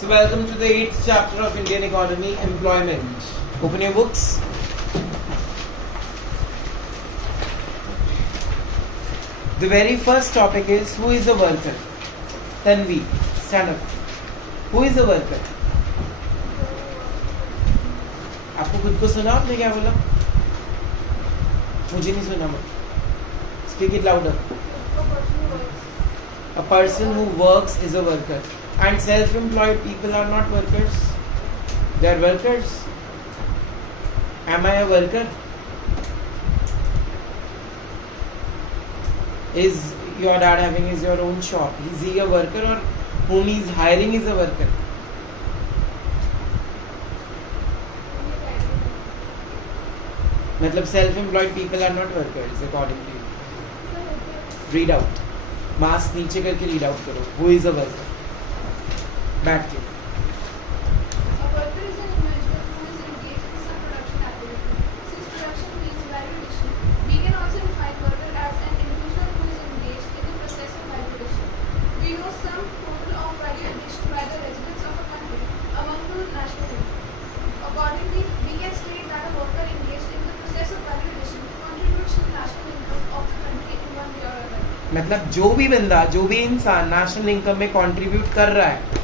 So welcome to the 8th chapter of Indian Economy, Employment. Open your books. The very first topic is who is a worker? Tanvi, stand up. Who is a worker? आपको खुद को सुना आपने क्या बोला? मुझे नहीं सुना मत. Speak it louder. A person who works is a worker. And self-employed people are not workers. They are workers. Am I a worker? Is your dad having his your own shop? Is he a worker or whom he is hiring is a worker? मतलब self-employed people are not workers according to you. Read out. Mask नीचे करके read out करो. Who is a worker? बैठ के. A worker is an individual who is engaged in some production activity. Since production means value addition, we can also define worker as an individual who is engaged in the process of value addition. We know some total of value addition by the residents of a country among the national income. Accordingly, we can state that a worker engaged in the process of value addition contributes to the national income of the country in one way or other. मतलब जो भी बंदा, जो भी इंसान national income में contribute कर रहा है,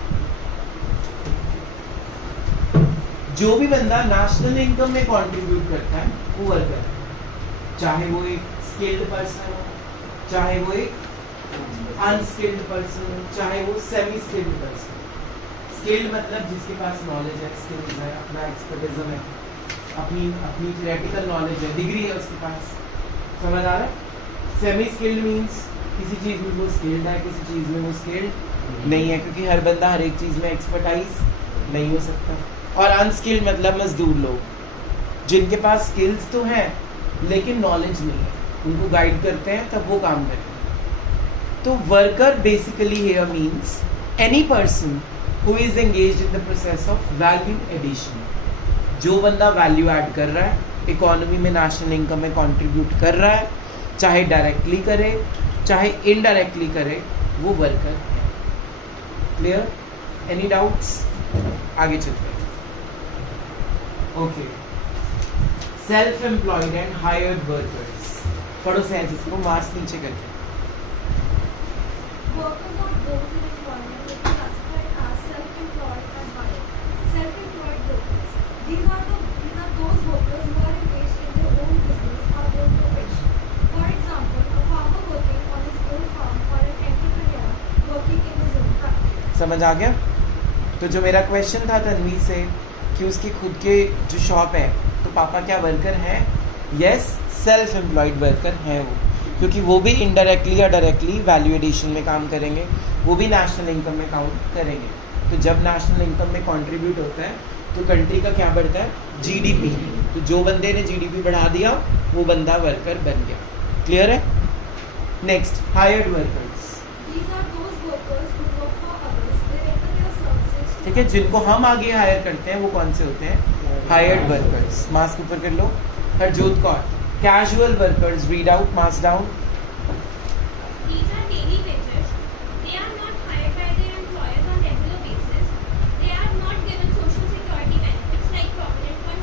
जो भी बंदा नेशनल इनकम में कंट्रीब्यूट करता है वो वर्कर है. चाहे वो एक स्किल्ड पर्सन हो, चाहे वो एक अनस्किल्ड पर्सन हो, चाहे वो सेमी स्किल्ड पर्सन. स्किल्ड मतलब जिसके पास नॉलेज है, स्किल्स है, अपना एक्सपर्टिज्म है, अपनी थियोरेटिकल नॉलेज है, डिग्री है उसके पास. समझ आ रहा है? सेमी स्किल्ड मीन्स किसी चीज में वो स्किल्ड है, किसी चीज में वो स्किल्ड नहीं है, क्योंकि हर बंदा हर एक चीज में एक्सपर्टाइज नहीं हो सकता. और अनस्किल्ड मतलब मजदूर लोग, जिनके पास स्किल्स तो हैं लेकिन नॉलेज नहीं है, उनको गाइड करते हैं तब वो काम करते हैं. तो worker basically here means any person who is engaged in the process of value addition. जो बंदा वैल्यू ऐड कर रहा है, इकोनॉमी में नेशनल इनकम में कंट्रीब्यूट कर रहा है, चाहे डायरेक्टली करे चाहे इनडायरेक्टली करे, वो वर्कर है. क्लियर? Any doubts? आगे चलते हैं. Okay. Self employed and hired workers. पढ़ो सह जिसको मास्क नीचे करके. Workers are those in employment which are classified as self-employed and hired. Self-employed workers. These are those workers who are engaged in their own business or own profession. For example, a farmer working on his own farm or an entrepreneur working in his own factory. समझ आ गया? तो जो मेरा question था तन्वी से कि उसकी खुद के जो शॉप है, तो पापा क्या वर्कर हैं? यस, सेल्फ एम्प्लॉयड वर्कर हैं वो, क्योंकि वो भी इनडायरेक्टली या डायरेक्टली वैल्यू एडिशन में काम करेंगे, वो भी नेशनल इनकम में काउंट करेंगे. तो जब नेशनल इनकम में कंट्रीब्यूट होता है तो कंट्री का क्या बढ़ता है? जीडीपी. तो जो बंदे ने जीडीपी बढ़ा दिया वो बंदा वर्कर बन गया. क्लियर है? Next, hired workers. These are those workers who work for others. They render their services to ठीक है, जिनको हम आगे हायर करते हैं वो कौन से होते हैं? Hired workers. मास्क ऊपर कर लो. Harjot Kaur. Casual workers. Read out, mask down. These are daily wagers. They are not hired by their employers on regular basis. They are not given social security benefits like provident fund,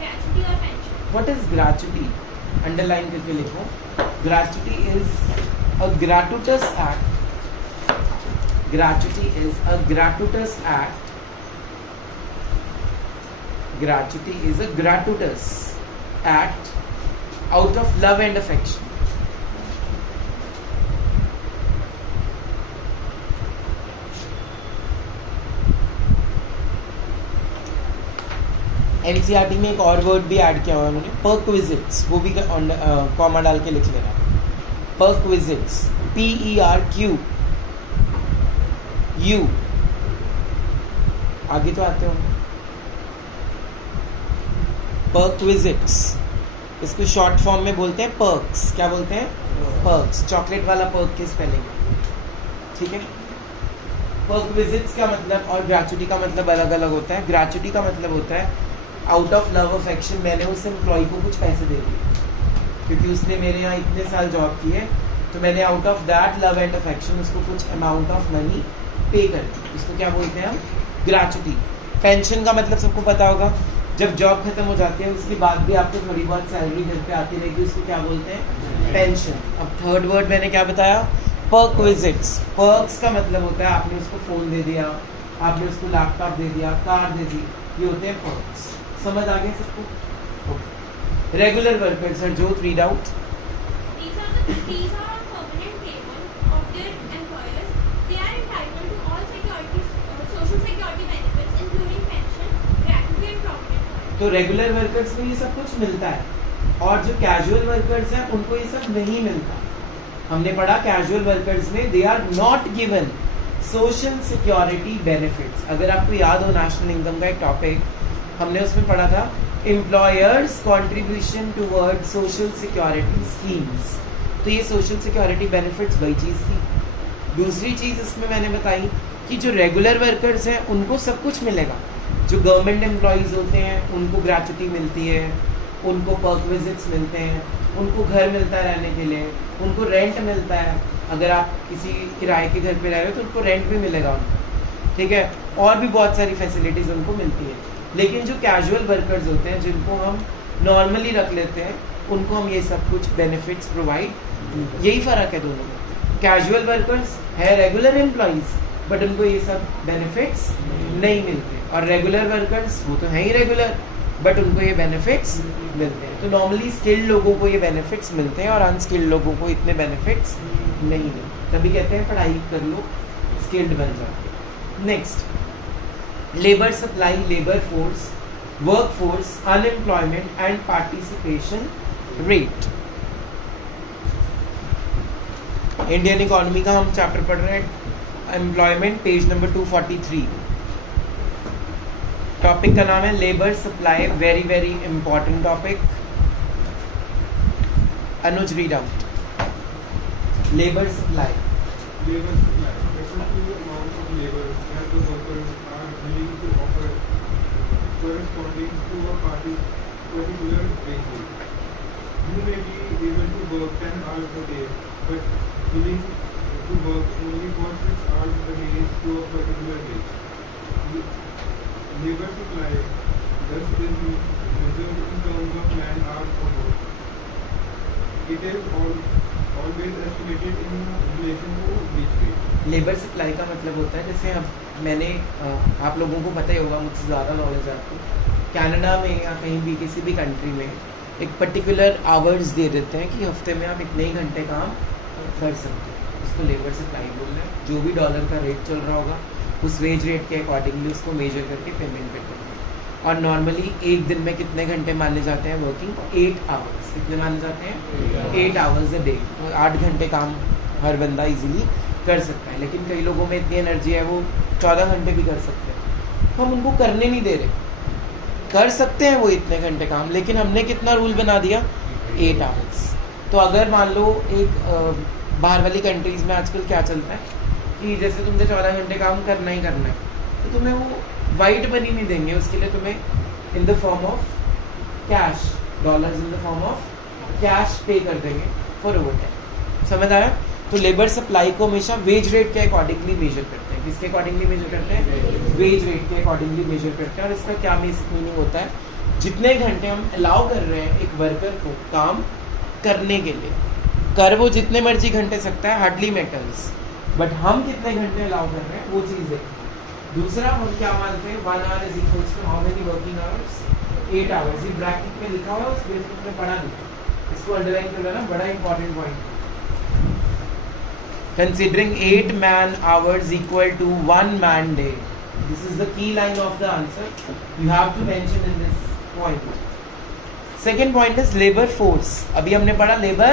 gratuity or pension. What is gratuity? Underline करके लिखो. Gratuity is a gratuitous act. Gratuity is a gratuitous act. Gratuity is a gratuitous act out of love and affection. NCERT में एक और word भी add किया हुआ है उन्होंने, पर्क्विजिट्स. वो भी कॉमा डाल के लिख लेना. पर्क्विजिट्स. PERQ U. आगे तो आते होंगे. पर्क्विजिट्स. इसको शॉर्ट फॉर्म में बोलते हैं पर्क्स. क्या बोलते हैं? पर्क्स. चॉकलेट वाला पर्क की स्पेलिंग. ठीक है. पर्क्विजिट्स का मतलब और ग्रेचुटी का मतलब अलग अलग होता है. ग्रेचुटी का मतलब होता है आउट ऑफ लव अफेक्शन, मैंने उस एम्प्लॉय को कुछ पैसे दे दिए क्योंकि उसने मेरे यहाँ इतने साल जॉब की है, तो मैंने out of that love and affection उसको कुछ अमाउंट ऑफ मनी पे कर दी. उसको क्या बोलते हैं हम? ग्रेचुटी। पेंशन का मतलब सबको पता होगा, जब जॉब खत्म हो जाती है उसके बाद भी आपको थोड़ी बहुत सैलरी घर पे आती रहेगी, उसको क्या बोलते हैं, पेंशन। अब थर्ड वर्ड मैंने क्या बताया, पर्क विजिट्स। पर्क्स का मतलब होता है आपने उसको फोन दे दिया, आपने उसको लैपटॉप दे दिया, कार दे दी, ये होते हैं पर्क्स। समझ आ गया सबको? रेगुलर वर्कर्स आर जो read out. These are on permanent payroll of their employers. They are entitled to all social security benefits, including pension, gratuity and provident fund. तो रेगुलर वर्कर्स में ये सब कुछ मिलता है, और जो कैजुअल वर्कर्स हैं उनको ये सब नहीं मिलता। हमने पढ़ा कैजुअल वर्कर्स में they are not given social security benefits. अगर आपको याद हो नेशनल इनकम का एक टॉपिक हमने उसमें पढ़ा था, employers contribution toward social security schemes. तो ये सोशल सिक्योरिटी बेनिफिट्स वही चीज़ थी। दूसरी चीज़ इसमें मैंने बताई कि जो रेगुलर वर्कर्स हैं उनको सब कुछ मिलेगा। जो गवर्नमेंट एम्प्लॉयज़ होते हैं उनको ग्रेचुटी मिलती है, उनको पर्क विजिट्स मिलते हैं, उनको घर मिलता है रहने के लिए, उनको रेंट मिलता है। अगर आप किसी किराए के घर पे रह रहे हो तो उनको रेंट भी मिलेगा उनको, ठीक है, और भी बहुत सारी फैसिलिटीज़ उनको मिलती है। लेकिन जो कैजुअल वर्कर्स होते हैं जिनको हम नॉर्मली रख लेते हैं उनको हम ये सब कुछ बेनिफिट्स प्रोवाइड, यही फ़र्क है दोनों में। कैजुअल वर्कर्स है रेगुलर एम्प्लॉयज़ बट उनको ये सब बेनिफिट्स नहीं मिलते, और रेगुलर वर्कर्स वो तो हैं ही रेगुलर बट उनको ये बेनिफिट्स मिलते हैं। तो नॉर्मली स्किल्ड लोगों को ये बेनिफिट्स मिलते हैं और अनस्किल्ड लोगों को इतने बेनिफिट्स नहीं मिलते। तभी कहते हैं पढ़ाई कर लो स्किल्ड बन जाओ। Next, labour supply, labour force, work force, unemployment and participation rate. Indian economy का हम चैप्टर पढ़ रहे हैं, एम्प्लॉयमेंट, पेज नंबर 243। टॉपिक का नाम है labour supply, very very important topic. Anuj read out. Labour supply, Labor supply refers to the amount of labor that the workers are willing to offer corresponding to a particular wage rate. You may be able to work 10 hours a day, but willing to work only for 6 hours a day to a particular wage. Labor supply thus is measured in terms of man hours or work. It is always estimated in relation to wage rate. Labour supply का मतलब होता है, जैसे अब मैंने आप लोगों को पता ही होगा, मुझसे ज़्यादा नॉलेज है आपको, कनाडा में या कहीं भी किसी भी कंट्री में एक पर्टिकुलर आवर्स दे देते हैं कि हफ्ते में आप इतने ही घंटे काम कर सकते हो। उसको लेबर सप्लाई बोल रहे हैं। जो भी डॉलर का रेट चल रहा होगा उस वेज रेट के अकॉर्डिंगली उसको मेजर करके पेमेंट करते हैं। और नॉर्मली एक दिन में कितने घंटे माने जाते हैं वर्किंग? 8 आवर्स। कितने माने जाते हैं? 8 आवर्स अ डे। तो 8 घंटे काम हर बंदा इजीली कर सकता है, लेकिन कई लोगों में इतनी एनर्जी है वो 14 घंटे भी कर सकते हैं। तो हम उनको करने नहीं दे रहे, कर सकते हैं वो इतने घंटे काम, लेकिन हमने कितना रूल बना दिया? 8 आवर्स। तो अगर मान लो एक बाहर वाली कंट्रीज़ में आजकल क्या चलता है कि जैसे तुमने 14 घंटे काम करना ही करना है, तो तुम्हें वो वाइट मनी नहीं देंगे, उसके लिए तुम्हें in the form of cash, dollars in the form of cash पे कर देंगे फॉर ओवर टाइम। समझ आया? तो लेबर सप्लाई को हमेशा वेज रेट के अकॉर्डिंगली मेजर करते हैं। किसके अकॉर्डिंगली मेजर करते हैं? वेज रेट के अकॉर्डिंगली मेजर करते हैं। और इसका क्या बेसिक मीनिंग होता है? जितने घंटे हम अलाउ कर रहे हैं एक वर्कर को काम करने के लिए, कर वो जितने मर्जी घंटे सकता है, हार्डली मैटर्स, बट हम कितने घंटे अलाउ कर रहे हैं वो चीज़ है। दूसरा हम क्या मानते हैं? 1 hour is equals to how many working hours? 8 hours. ये ब्रैकेट में लिखा हुआ है, उस बेसिस में पढ़ा नहीं, इसको अंडरलाइन कर लेना, बड़ा important point. Considering 8 man hours equal to 1 man day. This is the key line of the answer. You have to mention in this point. Second point is labor force. अभी हमने पढ़ा labor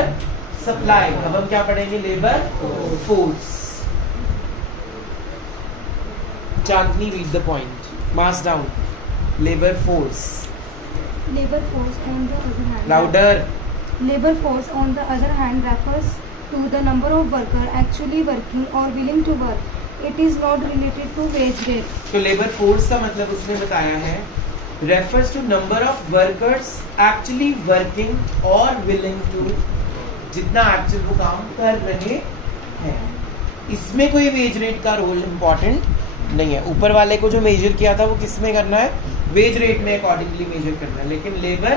supply. अब हम क्या पढ़ेंगे? labor force. Chandni, read the point. Marks down. Labor force. Labor force on the other hand. Louder. Labor force on the other hand refers to the number of workers actually working or willing to work. It is not related to wage rate. तो labour force का मतलब उसने बताया है refers to number of workers actually working or willing to, जितना actual वो काम कर रहे हैं। इसमें कोई वेज रेट का रोल इम्पोर्टेंट नहीं है। ऊपर वाले को जो मेजर किया था वो किस में करना है, वेज रेट में अकॉर्डिंगली मेजर करना है, लेकिन लेबर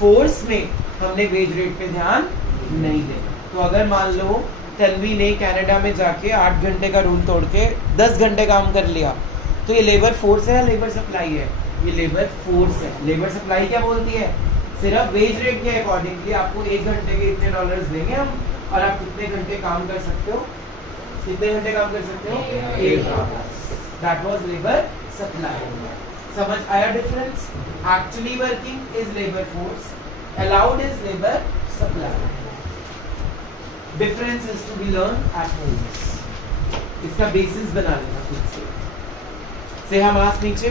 फोर्स में हमने वेज रेट पे ध्यान नहीं देना। तो अगर मान लो तन्वी ने कनाडा में जाके 8 घंटे का रूल तोड़ के 10 घंटे काम कर लिया, तो ये लेबर फोर्स है या लेबर सप्लाई है? ये लेबर फोर्स है। लेबर सप्लाई क्या बोलती है? सिर्फ वेज रेट के अकॉर्डिंगली आपको 1 घंटे के इतने डॉलर्स देंगे हम, और आप कितने घंटे काम कर सकते हो, कितने घंटे काम कर सकते हो, 8 hours. That was labour supply. समझ आया difference? Actually working is labour force, allowed is labour supply. Difference is to be learn at home. इसका बेसिस बना लेना खुद से। से हम आस नीचे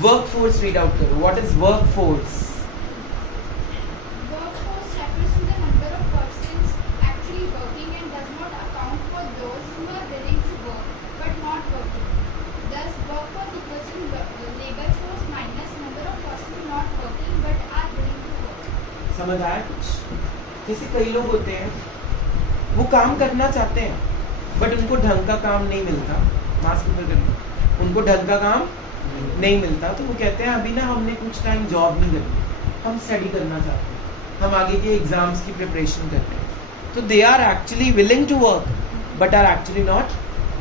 वर्क फोर्स रीड आउट करो। What is work force? Workforce refers to the number of persons actually working and does not account for those who are willing to work but not working. Thus, workforce equals to labor force minus number of persons not working but are willing to work. समझ आया कुछ? जैसे कई लोग होते हैं वो काम करना चाहते हैं बट उनको ढंग का काम नहीं मिलता, मास्क ऊपर करना, उनको ढंग का काम नहीं मिलता, तो वो कहते हैं अभी ना हमने कुछ टाइम जॉब नहीं करनी, हम स्टडी करना चाहते हैं, हम आगे के एग्जाम्स की प्रिपरेशन करते हैं। तो they are actually willing to work but are actually not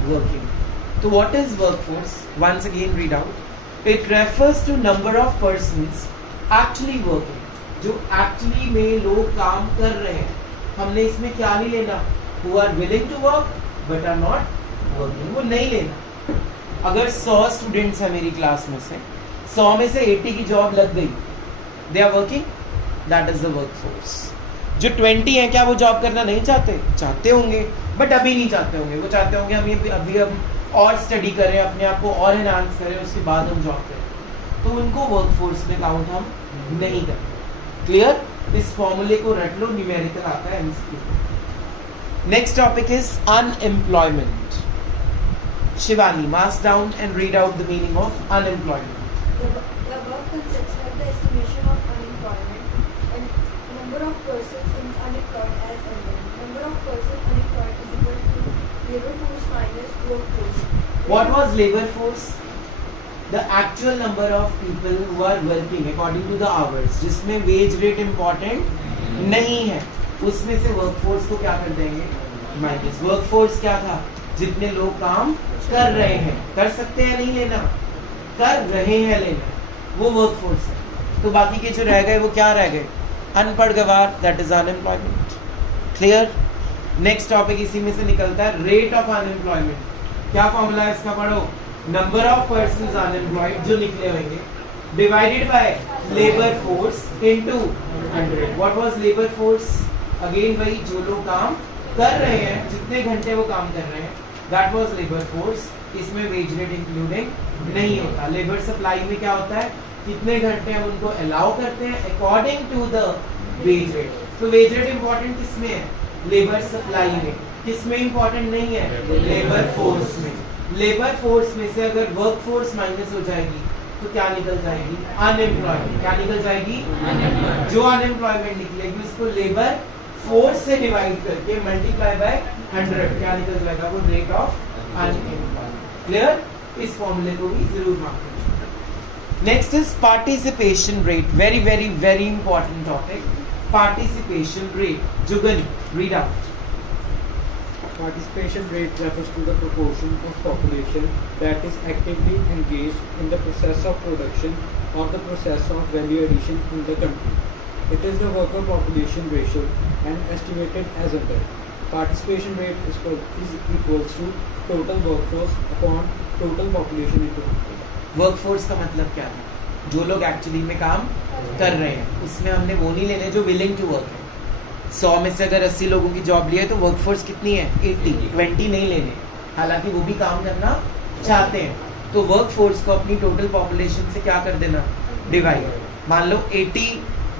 working. तो what is workforce? Once again read out. It refers to number of persons actually working, जो एक्चुअली में लोग काम कर रहे हैं। हमने इसमें क्या नहीं लेना, who are willing to work but are not working, वो नहीं लेना। अगर 100 स्टूडेंट्स हैं मेरी क्लास में से, 100 में से 80 की जॉब लग गई, they are working, that is the workforce. जो 20 हैं क्या वो जॉब करना नहीं चाहते? चाहते होंगे बट अभी नहीं चाहते होंगे, वो चाहते होंगे हम और स्टडी करें, अपने आप को और एनहांस करें, उसके बाद हम जॉब करें, तो उनको वर्कफोर्स में काउंट हम नहीं करते। क्लियर? इस फॉर्मूले को रट लो, न्यूमेरिकल आता है MCQ. Next topic is unemployment. Shivani, marks down and read out the meaning of unemployment. The above concepts like the estimation of unemployment and number of persons unemployed as unknown. Number of persons unemployed is equal to labor force minus workforce. What was labor force? The actual number of people who are working according to the hours, जिसमें wage rate important नहीं है, उसमें से workforce को क्या कर देंगे? Minus. workforce क्या था? जितने लोग काम कर रहे हैं, कर सकते हैं नहीं लेना, कर रहे हैं लेना, वो workforce है। तो बाकी के जो रह गए वो क्या रह गए? अनपढ़ गवार, that is unemployment. Clear? Next topic इसी में से निकलता है रेट ऑफ अनएम्प्लॉयमेंट। क्या फॉर्मूला है इसका? पढ़ो, नंबर ऑफ पर्सन्स अनएम्प्लॉयड जो निकले होंगे divided by labour force into 100। What was labour force? Again वही, जो लोग काम कर रहे हैं, जितने घंटे वो काम कर रहे हैं, दैट वाज लेबर फोर्स। इसमें वेज रेट इंक्लूडिंग नहीं होता। लेबर सप्लाई में क्या होता है? कितने घंटे हम उनको अलाउ करते हैं according to the wage rate. तो वेज रेट इंपॉर्टेंट किसमें है? लेबर सप्लाई में। किसमें इंपॉर्टेंट नहीं है? लेबर फोर्स में। लेबर फोर्स में से अगर वर्क फोर्स माइनस हो जाएगी तो क्या निकल जाएगी? अनएम्प्लॉयमेंट। क्या निकल जाएगी? जो अनएम्प्लॉयमेंट निकलेगी उसको लेबर फोर्स से डिवाइड करके मल्टीप्लाई बाय 100 क्या निकल जाएगा? वो रेट ऑफ अनएम्प्लॉयमेंट। क्लियर? इस फॉर्मूले को भी जरूर मार्क करें। Next is participation rate. Very very very important topic, participation rate. Jugan, read out. Participation rate refers to the proportion of population that is actively engaged in the process of production or the process of value addition in the country. It is the worker population ratio and estimated as under. Participation rate is equals to total workforce upon total population into 100. Workforce का मतलब क्या है? जो लोग actually में काम कर रहे हैं, उसमें हमने वो नहीं लेने जो विलिंग टू वर्क है। 100 में से अगर 80 लोगों की जॉब ली है तो वर्कफोर्स कितनी है? 80। 20 नहीं लेने, हालांकि वो भी काम करना चाहते हैं। तो वर्कफोर्स को अपनी टोटल पॉपुलेशन से क्या कर देना? डिवाइड। मान लो 80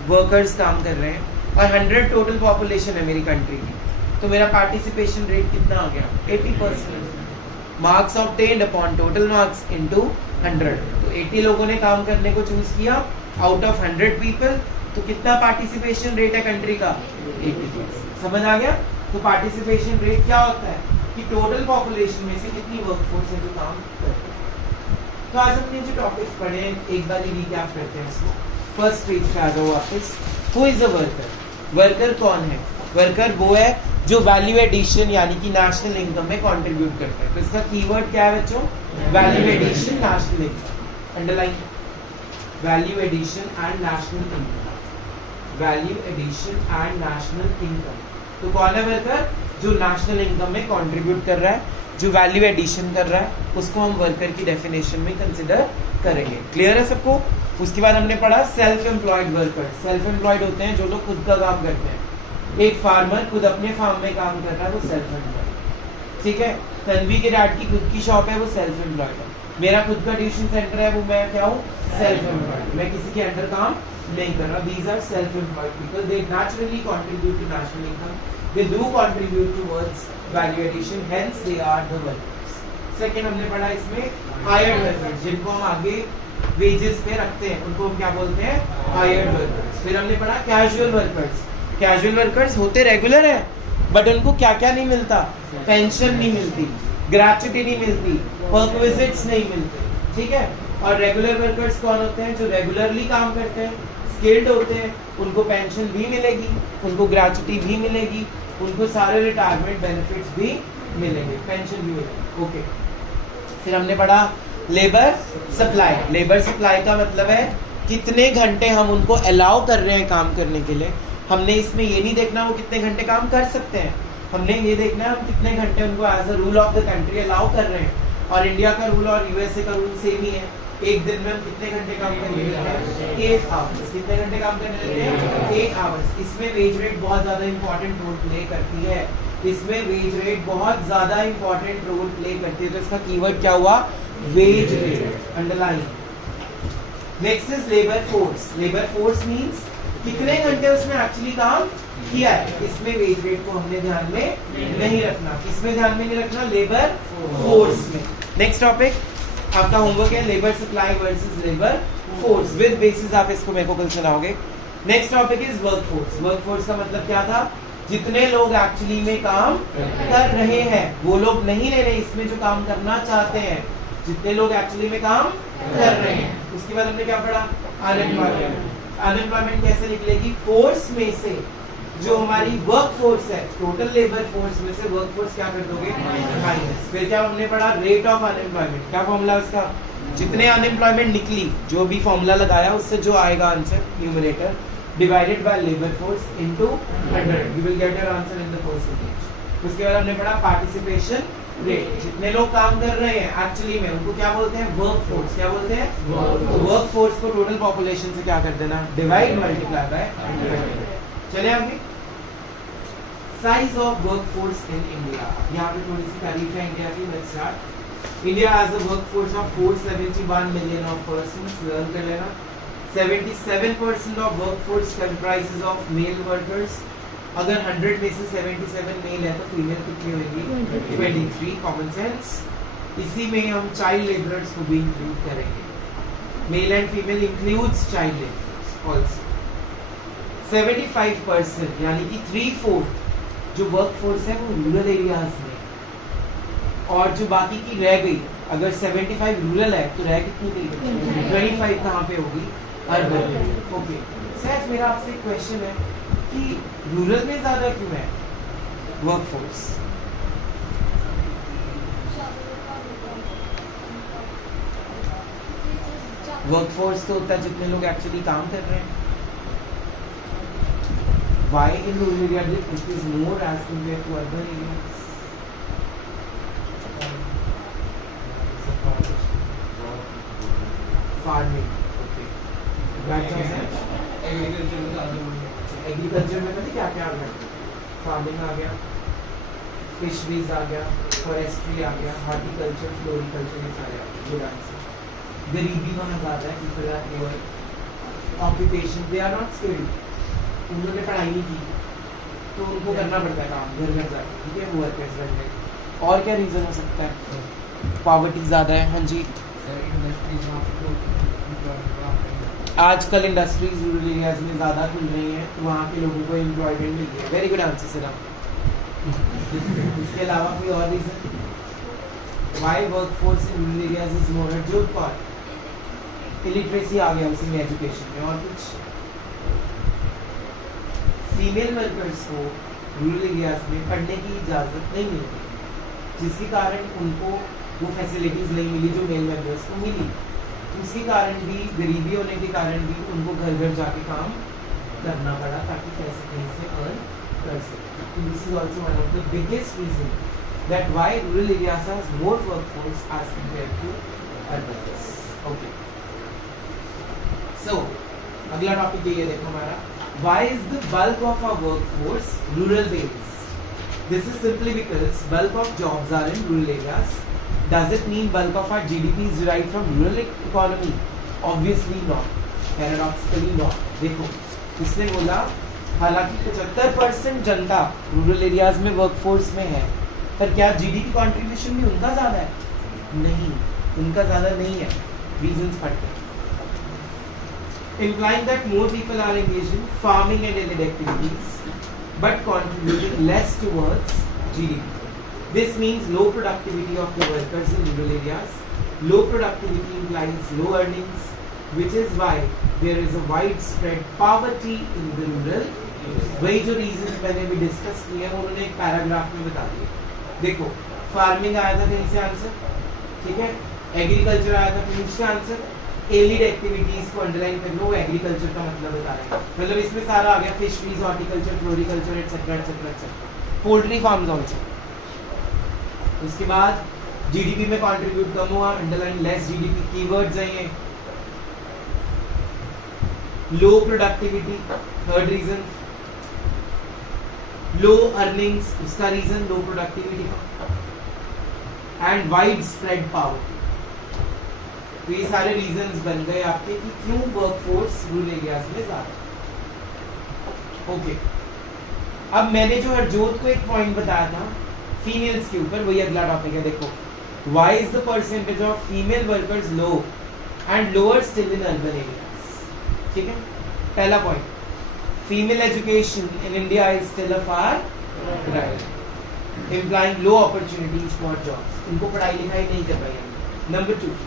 वर्कर्स काम कर रहे हैं और 100 टोटल पॉपुलेशन है मेरी कंट्री की, तो मेरा पार्टिसिपेशन रेट कितना आ गया? 80%। Marks obtained upon total marks into 100। तो 80 लोगों ने काम करने को चूज किया आउट ऑफ 100 पीपल, तो कितना पार्टिसिपेशन रेट है कंट्री का? 80%। समझ आ गया? तो पार्टिसिपेशन रेट क्या होता है कि टोटल पॉपुलेशन में से कितनी वर्कफोर्स है जो काम करती है। तो आज हमने जो टॉपिक्स पढ़े हैं एक बार रिकैप करते हैं इसको। फर्स्ट पेज पे आ जाओ वापस। Who is a worker? Worker कौन है? वर्कर वो है जो वैल्यू एडिशन यानी कि नेशनल इनकम में कंट्रीब्यूट करता है। तो इसका कीवर्ड क्या है बच्चों? Value addition, national income. Underline value addition and national income. Value addition and national income. तो कौन है वर्कर? जो नेशनल इनकम में कंट्रीब्यूट कर रहा है, जो वैल्यू एडिशन कर रहा है, उसको हम वर्कर की डेफिनेशन में कंसिडर करेंगे। क्लियर है सबको? उसके बाद हमने पढ़ा self employed worker. Self employed होते हैं जो लोग खुद का काम करते हैं। एक फार्मर खुद अपने फार्म में काम कर रहा है, वो सेल्फ एम्प्लॉयड। ठीक है, तन्वी के डैड की खुद की शॉप है, वो सेल्फ एम्प्लॉयड है। मेरा खुद का ट्यूशन सेंटर है, वो मैं क्या हूँ? Self employed. मैं किसी के अंडर काम नहीं कर रहा। These are self employed people, they naturally contribute to national income, they do contribute towards value addition, hence they are the workers. Second हमने पढ़ा इसमें hired workers, जिनको हम आगे wages पे रखते हैं, उनको हम क्या बोलते हैं? hired workers. फिर हमने पढ़ा casual workers. Casual workers होते रेगुलर है, बट उनको क्या क्या नहीं मिलता? पेंशन नहीं मिलती, ग्रेच्युटी नहीं मिलती, परक्विजिट्स नहीं मिलते। ठीक है, और रेगुलर वर्कर्स कौन होते हैं? जो रेगुलरली काम करते हैं, स्किल्ड होते हैं, उनको पेंशन भी मिलेगी, उनको ग्रेच्युटी भी मिलेगी, उनको सारे रिटायरमेंट बेनिफिट्स भी मिलेंगे, पेंशन भी मिलेगी। ओके, फिर हमने पढ़ा लेबर सप्लाई। लेबर सप्लाई का मतलब है कितने घंटे हम उनको अलाउ कर रहे हैं काम करने के लिए। हमने इसमें ये नहीं देखना वो कितने घंटे काम कर सकते हैं, हमने ये देखना है हम कितने घंटे उनको as a rule of the country allow कर रहे हैं। और इंडिया का रूल और यूएसए का रूल सेम ही है। एक दिन में हम कितने घंटे काम करने देते हैं? 8 आवर्स। कितने घंटे काम करने देते हैं? 8 आवर्स। इसमें वेज रेट बहुत ज्यादा इंपॉर्टेंट रोल प्ले करती है। इसमें वेज रेट बहुत ज्यादा इंपॉर्टेंट रोल प्ले करती है। तो इसका कीवर्ड क्या हुआ? Wage rate. Underline. Next is labour force. Labour force means कितने घंटे उसने एक्चुअली काम किया है। इसमें वेज रेट को हमने ध्यान में नहीं रखना। किसमें ध्यान में नहीं रखना? लेबर फोर्स में। नेक्स्ट टॉपिक आपका होमवर्क है labour supply versus labour force. With basis आप इसको मेरे को कल सुनाओगे। Next topic is work force. Work force का मतलब क्या था? जितने लोग एक्चुअली में काम कर रहे हैं, वो लोग नहीं ले रहे इसमें जो काम करना चाहते हैं, जितने लोग एक्चुअली में काम कर रहे हैं। उसके बाद हमने क्या पढ़ा? अनएम्प्लॉयमेंट। अनएम्प्लॉयमेंट कैसे निकलेगी? फोर्स में से जो हमारी वर्क फोर्स है, टोटल लेबर फोर्स में से वर्क फोर्स क्या कर दोगे? माइनस। फिर क्या हमने पढ़ा? Rate of unemployment. क्या फॉर्मूला उसका? जितने अनएम्प्लॉयमेंट निकली, जो भी फॉर्मूला लगाया उससे जो आएगा answer, numerator divided by labour force into 100, you will get your answer in the percentage. उसके बाद हमने पढ़ा पार्टिसिपेशन रेट। जितने लोग काम कर रहे हैं एक्चुअली में, उनको क्या बोलते हैं? Work force. क्या बोलते हैं? वर्क फोर्स को टोटल पॉपुलेशन से क्या कर देना? Divide multiply by 100। चले आगे। Size of workforce in India. यहाँ पे थोड़ी सी तारीफ है इंडिया की। Let's start. India has a workforce of 471 million of persons. Learn कर लेना। 77% of workforce comprises of male workers. अगर 100 में से 77 मेल है तो फीमेल कितनी होगी? 23। Common sense. इसी में हम चाइल्ड लेबरर्स को भी इंक्लूड करेंगे। Male and female includes child labourers also. 75% यानी कि 3/4 जो वर्क फोर्स है वो रूरल एरियाज में, और जो बाकी की रह गई, अगर 75 रूरल है तो रह कितनी गई? 25 कहाँ पे होगी? अर्बन में। ओके सर, मेरा आपसे एक क्वेश्चन है कि रूरल में ज्यादा क्यों है वर्क फोर्स? वर्क फोर्स तो होता है जितने लोग एक्चुअली काम कर रहे हैं। Why in rural area it is more as compared to urban areas? Farming. Okay. Agriculture में पता क्या क्या आ गया? फार्मिंग आ गया, फिशरीज आ गया, फॉरेस्ट्री आ गया, हॉर्टिकल्चर, फ्लोरिकल्चर, ये सारे आ गए। Good answer. गरीबी वहाँ ज़्यादा है, people are poor, occupation they are not skilled, उन्होंने पढ़ाई नहीं की तो उनको करना पड़ता है काम घर घर जाकर। ठीक है, वो वर्कर्स बन गए। और क्या रीज़न हो सकता है? पॉवर्टी ज़्यादा है। हाँ जी, आजकल इंडस्ट्रीज रूरल एरियाज में ज़्यादा खुल रही हैं, तो वहाँ के लोगों को एम्प्लॉयमेंट मिल रही है। Very good answer sir. इसके अलावा कोई और reason? Why workforce in rural areas is more urgent call illiteracy आ गया उसी में एजुकेशन में और कुछ फीमेल वर्कर्स को रूरल एरियाज में पढ़ने की इजाज़त नहीं मिलती जिसके कारण उनको वो फैसिलिटीज़ नहीं मिली जो मेल मेंबर्स को मिली उसके कारण भी गरीबी होने के कारण भी उनको घर घर जाके काम करना पड़ा ताकि पैसे कहीं से अर्न कर सकें this is also one of the biggest reason that why rural areas has more workforce as compare to urban okay so अगला टॉपिक ये देखो हमारा why is the bulk of our workforce rural based? This is simply because bulk of jobs are in rural areas. Does it mean bulk of our GDP is derived from rural economy? Obviously not. Paradoxically not. देखो उसने बोला हालांकि 75% जनता rural areas में workforce में है पर क्या GDP contribution भी उनका ज्यादा है? नहीं, उनका ज्यादा नहीं है. रीजंस पढ़ते हैं. Implying that more people are engaged in farming and allied activities but contributing less towards GDP. This means low productivity of the workers in rural areas. Low productivity implies low earnings, which is why there is a widespread poverty in the rural. वही जो reasons मैंने भी discuss किए हैं उन्होंने एक paragraph में बता दिए. देखो farming आया था कहीं से आंसर, ठीक है, एग्रीकल्चर आया था कहीं से आंसर, एलिड एक्टिविटीज को अंडरलाइन कर लो एग्रीकल्चर का मतलब बता रहे हैं मतलब इसमें सारा आ गया fisheries horticulture floriculture etcetera etcetera etcetera poultry farms also उसके बाद जीडीपी में कंट्रीब्यूट कम हुआ अंडरलाइन लेस जीडीपी कीवर्ड्स हैं ये low productivity third reason low earnings उसका reason low productivity and wide spread power तो ये सारे रीजंस बन गए आपके कि क्यों वर्कफोर्स रूरल एरियाज में ज्यादा. ओके अब मैंने जो हरजोत को एक पॉइंट बताया था फीमेल्स के ऊपर वही अगला टॉपिक है. देखो why is the percentage of female workers low and lower still in urban areas. ठीक है, पहला point female education in India is still a far right implying low opportunities for jobs. इनको पढ़ाई लिखाई नहीं कर पाई. Number 2,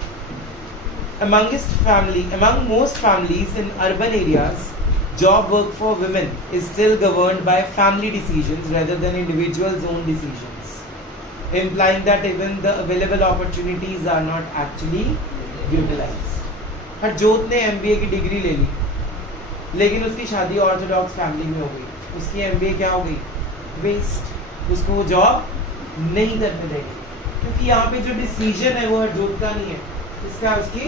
among most families in urban areas, job work for women is still governed by family decisions rather than individuals' own decisions, implying that even the available opportunities are not actually utilized. Harjot ने MBA की degree ले ली लेकिन उसकी शादी Orthodox family में हो गई. उसकी MBA क्या हो गई? वेस्ट. उसको वो जॉब नहीं करने देंगे क्योंकि यहाँ पे जो डिसीजन है वो हरजोत का नहीं है, इसका उसकी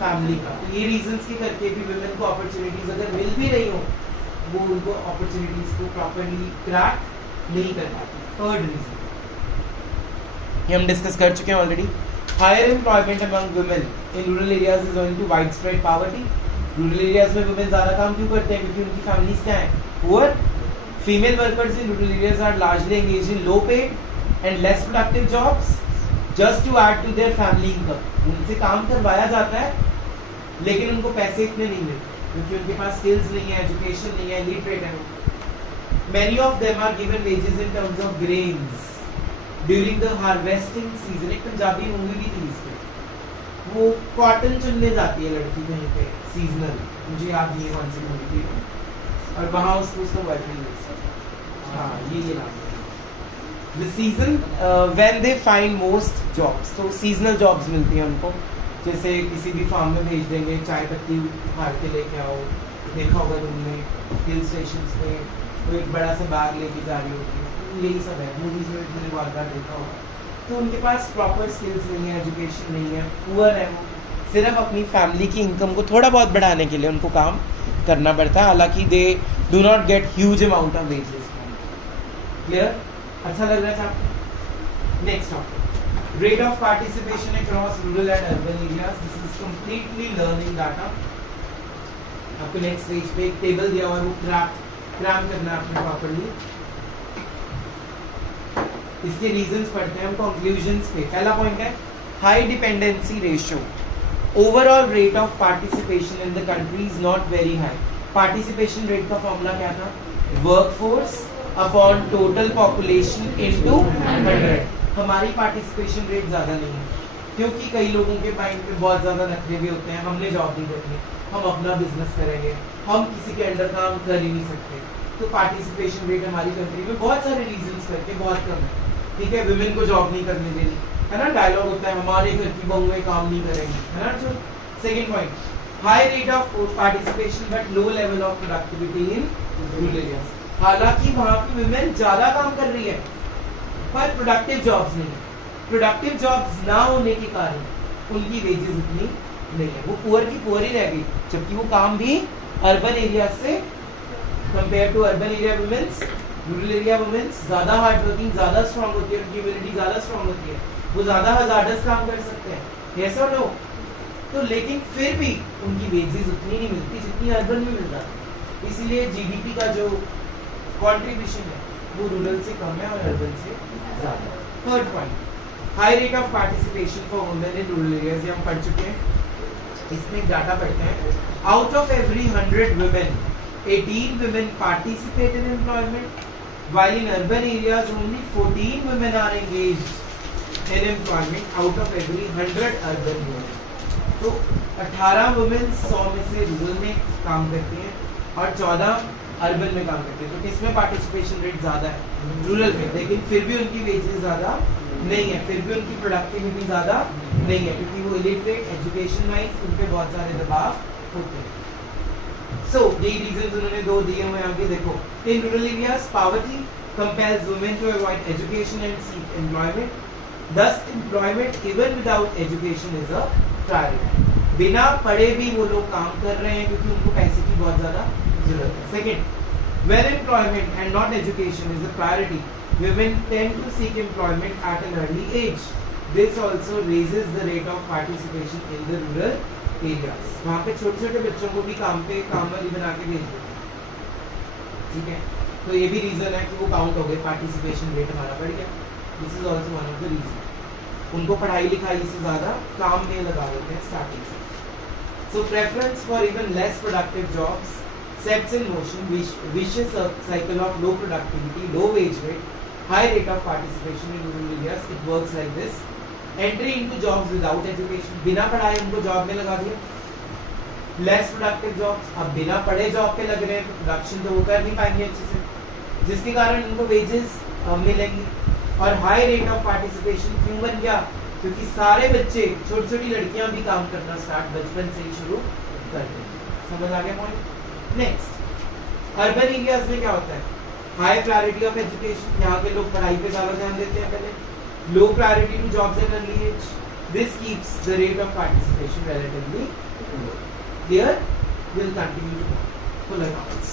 फैमिली का. तो ये रीजंस के करके भी वुमेन को अपॉर्चुनिटीज अगर मिल भी रही हो वो उनको अपॉर्चुनिटीज को प्रॉपर्ली क्रैक नहीं कर पाती. थर्ड रीजन ये हम डिस्कस कर चुके हैं already. Higher employment among women in rural areas is owing to wide spread poverty. Rural areas में वुमेन ज्यादा काम क्यों करते हैं? क्योंकि उनकी फैमिलीज क्या है? Poor. Female workers in rural areas are largely engaged in low paid and less productive jobs just to add to their family income. उनसे काम करवाया जाता है लेकिन उनको पैसे इतने नहीं मिलते क्योंकि उनके पास स्किल्स नहीं है, एजुकेशन नहीं है, इलिटरेट है. Many of them are given wages in terms of grains during the harvesting season. एक पंजाबी मूवी भी थी इसमें, वो कॉटन चुनने जाती है लड़की कहीं पे सीजनल, मुझे याद नहीं कौन सी मूवी थी, और वहाँ उसको उसका बॉयफ्रेंड मिलता है. हाँ ये नाम है. The season when they find most jobs, तो सीजनल जॉब्स मिलती हैं उनको. जैसे किसी भी फार्म में भेज देंगे, चाय पत्ती उखाड़ के लेके आओ, देखा होगा तुमने हिल स्टेशन पे वो एक बड़ा सा बैग लेके जा रही होती है, यही सब है मूवीज में तुमने बहुत बार देखा होगा. तो उनके पास प्रॉपर स्किल्स नहीं है, एजुकेशन नहीं है, पुअर है, वो सिर्फ अपनी फैमिली की इनकम को थोड़ा बहुत बढ़ाने के लिए उनको काम करना पड़ता है. हालांकि they do not gate huge amount of wages. Clear? अच्छा लग रहा है आपको? Next topic, rate of participation across rural and urban areas. This is completely learning data. आपको नेक्स्ट पेज पे एक टेबल दिया हुआ है, वो क्रैम करना है आपने प्रॉपर्ली. इसके रीजंस पढ़ते हैं हम कंक्लूजन्स पे. पहला पॉइंट है high dependency ratio. Overall rate of participation in the country is not very high. Participation rate का फॉर्मूला क्या था? Workforce upon total population into 100. हमारी पार्टिसिपेशन रेट ज़्यादा नहीं है, क्योंकि कई लोगों के माइंड में बहुत ज़्यादा नखरे भी होते हैं, हमने जॉब नहीं करनी, हम अपना बिजनेस करेंगे, हम किसी के अंडर काम कर ही नहीं सकते। तो पार्टिसिपेशन रेट हमारी कंट्री में बहुत सारे रीजंस करके बहुत कम है। ठीक है, विमेन को जॉब नहीं करने देनी, है ना, डायलॉग होता है हमारे घर की बहुएं काम नहीं करेंगी, है ना। जो second point, high rate of participation but low level of productivity in rural areas. हालांकि वहाँ की विमेन ज्यादा काम कर रही है पर प्रोडक्टिव जॉब्स नहीं है। प्रोडक्टिव जॉब्स ना होने के कारण उनकी वेजेस इतनी नहीं है, वो पुअर की पुअर ही रह गई, जबकि वो काम भी अर्बन एरिया से compare to urban area womens, rural area womens ज्यादा हार्ड वर्किंग, ज्यादा स्ट्रांग होती है, उनकी इम्यूनिटी ज्यादा स्ट्रांग होती है, वो ज्यादा हजार्डस काम कर सकते हैं, ऐसा नो। तो लेकिन फिर भी उनकी वेजेस उतनी नहीं मिलती जितनी अर्बन में मिल रहा है। इसीलिए जीडीपी का जो कंट्रीब्यूशन है वो रूरल से कम है और अर्बन से ज्यादा। Third point, high rate of participation for women in rural areas, ये हम पढ़ चुके हैं। इसमें डाटा पढ़ते हैं, out of every 100 women 18 women participate in employment, while in urban areas only 14 women are engaged in employment out of every 100 urban women. तो 18 women 100 में से रूरल में काम करती हैं और 14 अर्बन में काम करती हैं। तो किसमें पार्टिसिपेशन रेट ज़्यादा है? रूरल में। लेकिन फिर भी उनकी वेजेस ज़्यादा नहीं है, फिर भी उनकी प्रोडक्टिविटी ज़्यादा नहीं है, क्योंकि वो इलिटरेट, एजुकेशन वाइज उन पर बहुत सारे दबाव होते हैं। So, यही रीजंस उन्होंने दो दिए हुए आगे देखो। In rural areas, poverty compels women to avoid education and seek employment. Thus, employment even without education is a priority. बिना पढ़े भी वो लोग काम कर रहे हैं क्योंकि उनको पैसे की बहुत ज़्यादा जरूरत है। Second, where employment and not education is a priority, women tend to seek employment at an early age. This also raises the rate of participation in the rural areas. वहाँ पे छोटे छोटे बच्चों को भी काम पे काम वाली बना के भेज देते हैं। ठीक है, तो ये भी रीजन है कि वो काउंट हो गए, पार्टिसिपेशन रेट हमारा बढ़ गया। This is also one of the reason. उनको पढ़ाई लिखाई से ज़्यादा काम में लगा देते हैं स्टार्टिंग से। So preference for even less productive jobs sets in motion vicious cycle of low productivity, low wage rate, high rate of participation in rural areas. It works like this, entry into jobs without education, बिना पढ़ाए उनको job में लगा दिया। Less productive jobs, अब बिना पढ़े job पे लग रहे हैं तो प्रोडक्शन तो वो कर नहीं पाएंगे अच्छे से, जिसके कारण उनको वेजेस मिलेंगी। और हाई रेट ऑफ पार्टिसिपेशन क्यों बन गया? क्योंकि सारे बच्चे, छोटी छोटी लड़कियां भी काम करना स्टार्ट बचपन से ही शुरू कर देंगे। समझ आ गया पॉइंट? नेक्स्ट, अर्बन एरियाज में क्या होता है? हाई क्लैरिटी ऑफ एजुकेशन, यहाँ के लोग पढ़ाई पे ज़्यादा ध्यान देते हैं पहले। Low priority to jobs at early age. This keeps the rate of participation relatively low. Here, we'll continue to full accounts.